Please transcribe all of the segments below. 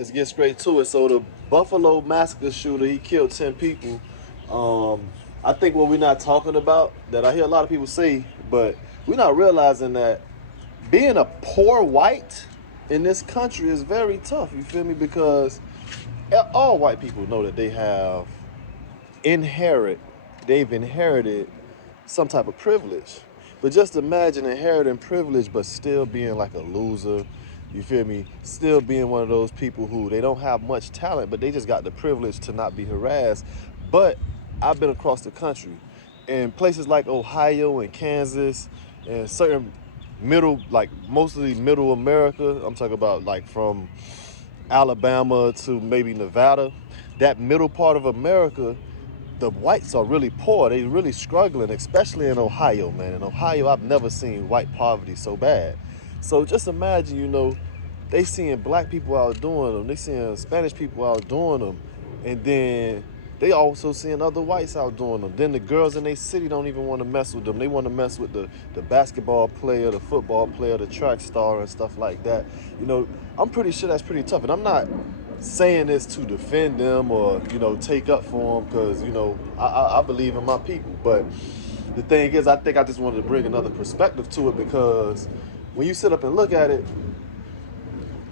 let's get straight to it. So the Buffalo massacre shooter, he killed 10 people. I think what we're not talking about, that I hear a lot of people say, but we're not realizing that being a poor white in this country is very tough. You feel me? Because all white people know that inherit, they've inherited some type of privilege. But just imagine inheriting privilege but still being like a loser. You feel me? Still being one of those people who they don't have much talent, but they just got the privilege to not be harassed. But I've been across the country in places like Ohio and Kansas and certain middle, like mostly middle America. I'm talking about like from Alabama to maybe Nevada. That middle part of America, the whites are really poor. They really struggling, especially in Ohio, man. In Ohio, I've never seen white poverty so bad. So just imagine, they seeing black people out doing them. They seeing Spanish people out doing them. And then they also seeing other whites out doing them. Then the girls in their city don't even want to mess with them. They want to mess with the basketball player, the football player, the track star and stuff like that. I'm pretty sure that's pretty tough. And I'm not saying this to defend them or take up for them, because I believe in my people. But the thing is, I think I just wanted to bring another perspective to it, because when you sit up and look at it,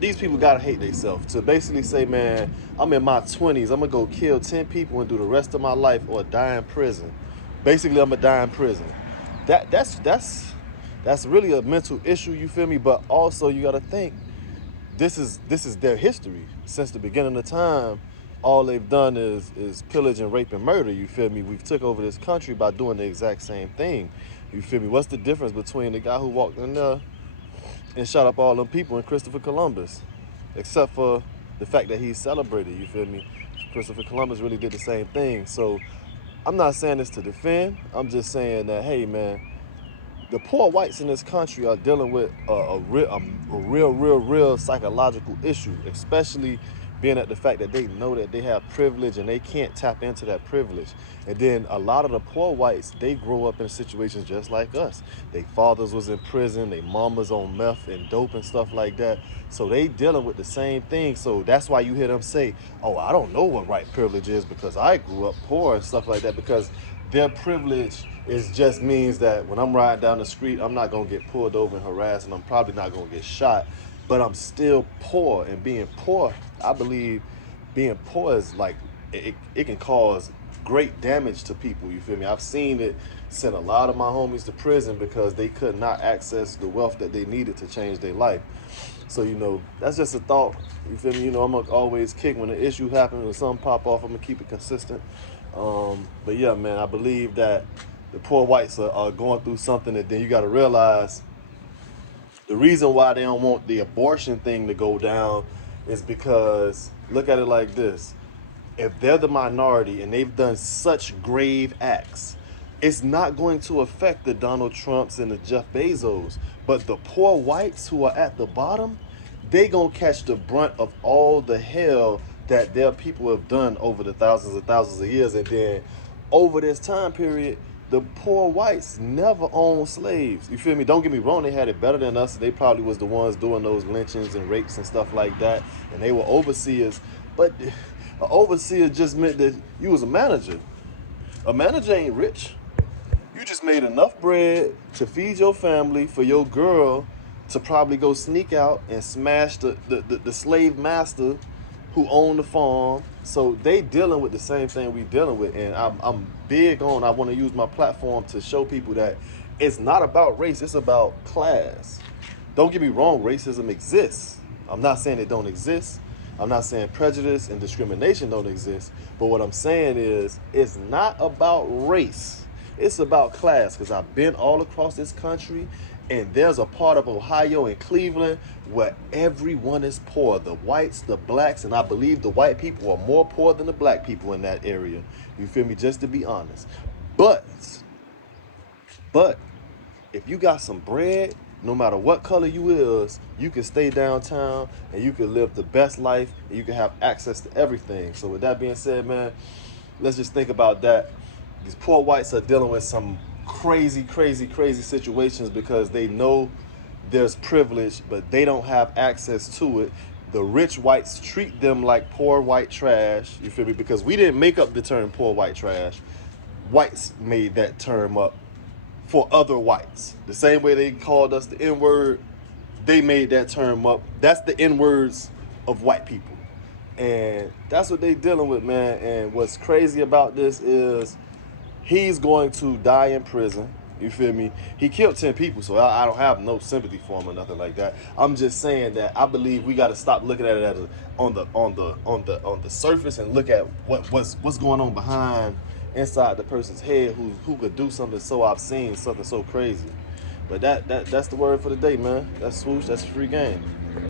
these people gotta hate themselves to basically say, man, I'm in my 20s, I'm gonna go kill 10 people and do the rest of my life or die in prison. Basically, I'm gonna die in prison. That's really a mental issue, you feel me? But also you gotta think, this is their history. Since the beginning of time, all they've done is pillage and rape and murder, you feel me? We've took over this country by doing the exact same thing. You feel me? What's the difference between the guy who walked in there and shot up all them people and Christopher Columbus? Except for the fact that he's celebrated, you feel me? Christopher Columbus really did the same thing. So I'm not saying this to defend. I'm just saying that, hey, man, the poor whites in this country are dealing with a real psychological issue, especially being at the fact that they know that they have privilege and they can't tap into that privilege. And then a lot of the poor whites, they grow up in situations just like us. Their fathers was in prison, their mamas on meth and dope and stuff like that. So they dealing with the same thing. So that's why you hear them say, oh, I don't know what white privilege is because I grew up poor and stuff like that, because their privilege is just means that when I'm riding down the street, I'm not gonna get pulled over and harassed, and I'm probably not gonna get shot, but I'm still poor. And being poor, I believe being poor is like, it can cause great damage to people, you feel me? I've seen it send a lot of my homies to prison because they could not access the wealth that they needed to change their life. So, that's just a thought. You feel me? I'm gonna always kick when an issue happens or something pop off. I'm gonna keep it consistent. But yeah, man, I believe that the poor whites are going through something, and then you got to realize the reason why they don't want the abortion thing to go down is because, look at it like this: if they're the minority and they've done such grave acts, it's not going to affect the Donald Trumps and the Jeff Bezos. But the poor whites who are at the bottom, they gonna catch the brunt of all the hell that their people have done over the thousands and thousands of years. And then over this time period, the poor whites never owned slaves. You feel me? Don't get me wrong, they had it better than us. They probably was the ones doing those lynchings and rapes and stuff like that. And they were overseers. But an overseer just meant that you was a manager. A manager ain't rich. You just made enough bread to feed your family for your girl to probably go sneak out and smash the slave master who owned the farm. So they dealing with the same thing we dealing with. And I'm big on, I want to use my platform to show people that it's not about race, it's about class. Don't get me wrong, racism exists. I'm not saying it don't exist. I'm not saying prejudice and discrimination don't exist. But what I'm saying is, it's not about race. It's about class, because I've been all across this country, and there's a part of Ohio and Cleveland where everyone is poor. The whites, the blacks, and I believe the white people are more poor than the black people in that area. You feel me? Just to be honest. But if you got some bread, no matter what color you is, you can stay downtown and you can live the best life and you can have access to everything. So with that being said, man, let's just think about that. These poor whites are dealing with some crazy situations because they know there's privilege, but they don't have access to it. The rich whites treat them like poor white trash. You feel me? Because we didn't make up the term poor white trash. Whites made that term up for other whites. The same way they called us the N-word, they made that term up. That's the N-words of white people. And that's what they dealing with, man. And what's crazy about this is he's going to die in prison. You feel me? He killed 10 people, so I don't have no sympathy for him or nothing like that. I'm just saying that I believe we got to stop looking at it as on the surface and look at what's going on behind inside the person's head who could do something so obscene, something so crazy. But that's the word for the day, man. That's swoosh. That's free game.